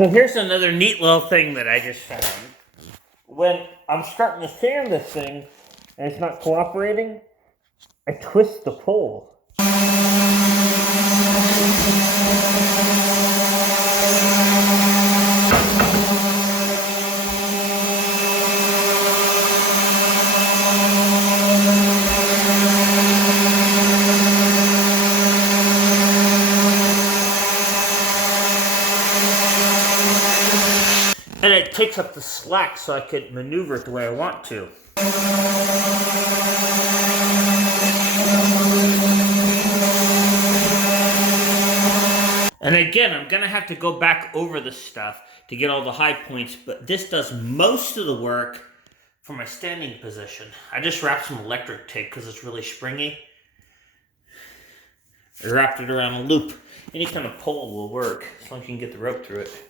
So here's another neat little thing that I just found. When I'm starting to sand this thing and it's not cooperating, I twist the pole. And it takes up the slack so I could maneuver it the way I want to. And again, I'm going to have to go back over this stuff to get all the high points, but this does most of the work for my standing position. I just wrapped some electric tape because it's really springy. I wrapped it around a loop. Any kind of pole will work as long as you can get the rope through it.